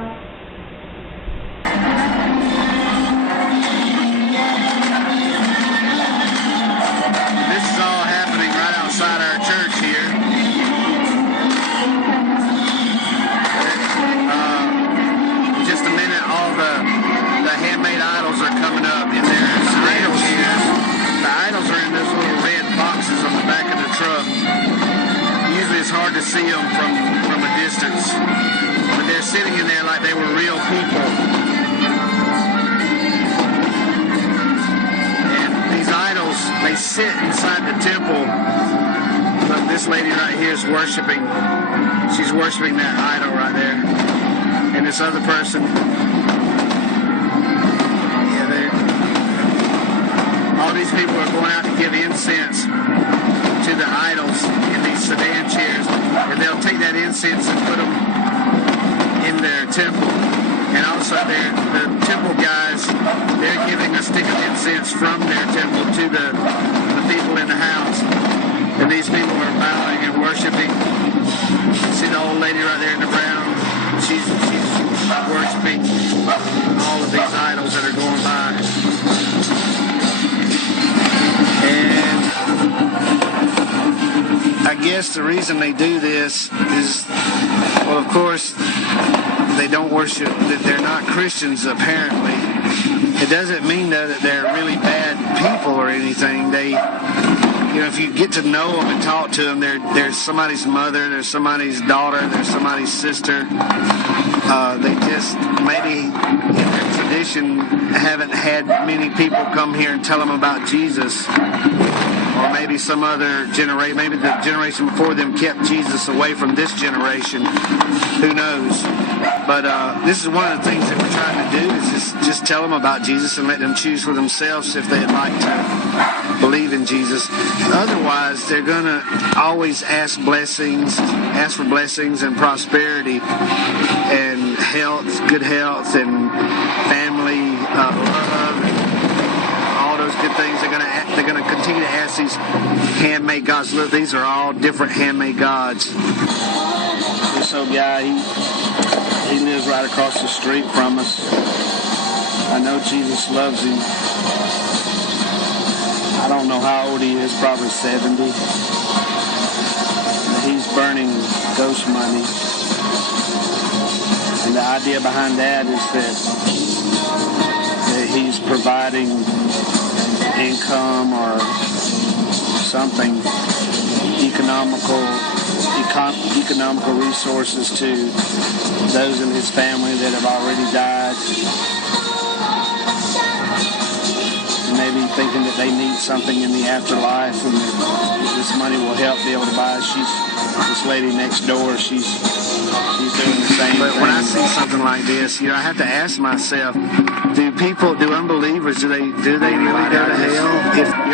This is all happening right outside our church here. In just a minute, all the handmade idols are coming up in their sedan chairs. The idols are in those little red boxes on the back of the truck. Usually it's hard to see them from a distance, but they're sitting in there like they were real people. And these idols, they sit inside the temple. Look, this lady right here is worshiping. She's worshiping that idol right there. And this other person, all these people are going out to give incense to the idols in these sedan chairs, and they'll take that incense and put them in their temple. And also the temple guys, they're giving a stick of incense from their temple to the people in the house. And these people are bowing and worshiping. See the old lady right there in the brown? She's worshiping all of these idols that are going by. And I guess the reason they do this is, well, of course, they don't worship, that they're not Christians, apparently. It doesn't mean, though, that they're really bad people or anything. They, if you get to know them and talk to them, they're somebody's mother, they're somebody's daughter, they're somebody's sister. They just, maybe in their tradition, haven't had many people come here and tell them about Jesus. Or maybe some other generation, maybe the generation before them kept Jesus away from this generation. Who knows? But this is one of the things that we're trying to do, is just tell them about Jesus and let them choose for themselves if they'd like to believe in Jesus. Otherwise, they're going to always ask for blessings and prosperity and health, good health, and family love, and all those good things. They're going to continue to ask these handmade gods. Look, these are all different handmade gods. This old guy, he lives right across the street from us. I know Jesus loves him. I don't know how old he is, probably 70. He's burning ghost money. And the idea behind that is that he's providing income or something, economical resources to those in his family that have already died. Maybe thinking that they need something in the afterlife, and that this money will help be able to buy. This lady next door, she's doing the same thing. But when I see something like this, I have to ask myself, do unbelievers, do they really go to hell?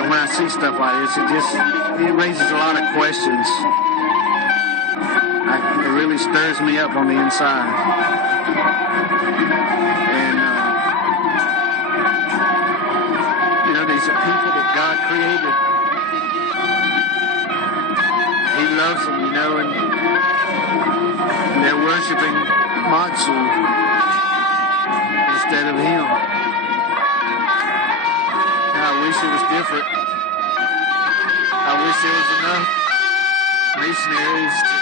When I see stuff like this, it raises a lot of questions. It really stirs me up on the inside. And these are people that God created. He loves them, and they're worshiping Matsu instead of him. And I wish it was different. I wish there was enough missionaries to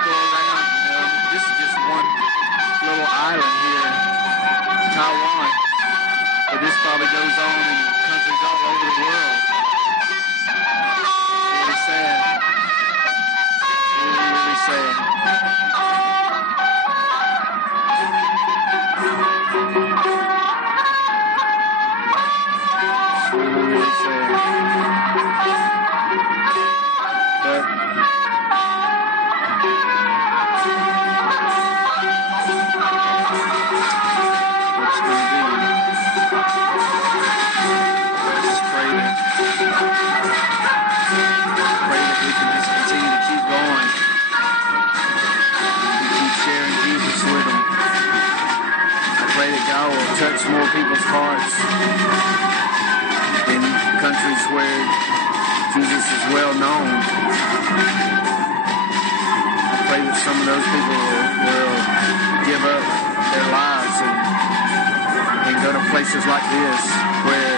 go around, This is just one little island here in Taiwan. But this probably goes on in countries all over the world. Really sad. Really, really sad. Really, really sad. But what's going to be? Pray that we can just continue to keep going and keep sharing Jesus with them. I pray that God will touch more people's hearts in countries where Jesus is well known. I pray that some of those people will give up their lives and go to places like this where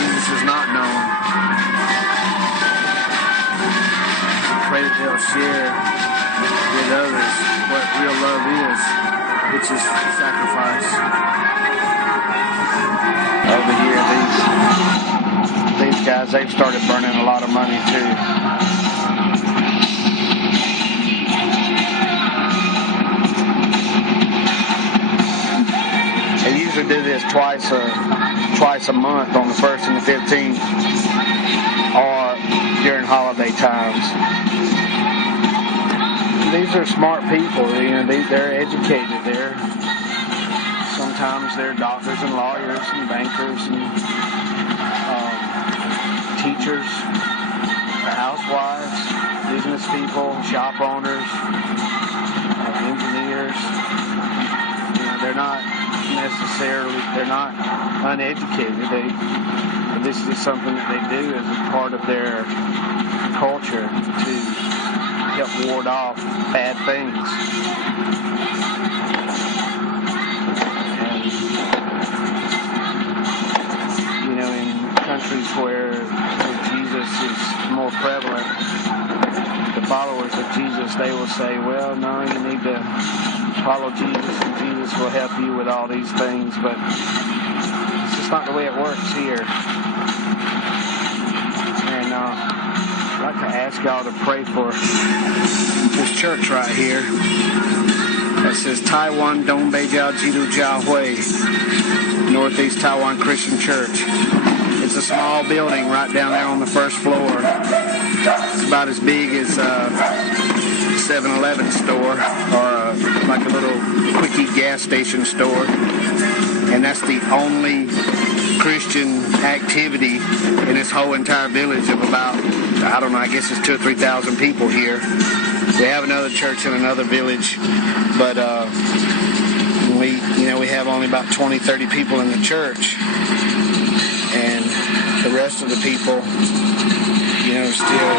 Jesus is not known. I pray that they'll share with others what real love is, which is sacrifice. Over here, these guys, they've started burning a lot of money too. They usually do this twice a month on the 1st and the 15th, or during holiday times. These are smart people. They're educated. Sometimes they're doctors and lawyers and bankers and teachers, housewives, business people, shop owners, engineers. They're not uneducated. This is something that they do as a part of their culture to help ward off bad things. And, in countries where Jesus is more prevalent, the followers of Jesus, they will say, well, no, you need to follow Jesus and Jesus will help you with all these things, but it's just not the way it works here. And I'd like to ask y'all to pray for this church right here that says Taiwan Dongbejiao Jidu Jiahui, Northeast Taiwan Christian Church. It's a small building right down there on the first floor. It's about as big as a 7-Eleven store or like a little quickie gas station store. And that's the only Christian activity in this whole entire village of about, I don't know, I guess it's 2,000 or 3,000 people here. We have another church in another village, but we have only about 20, 30 people in the church. And the rest of the people, still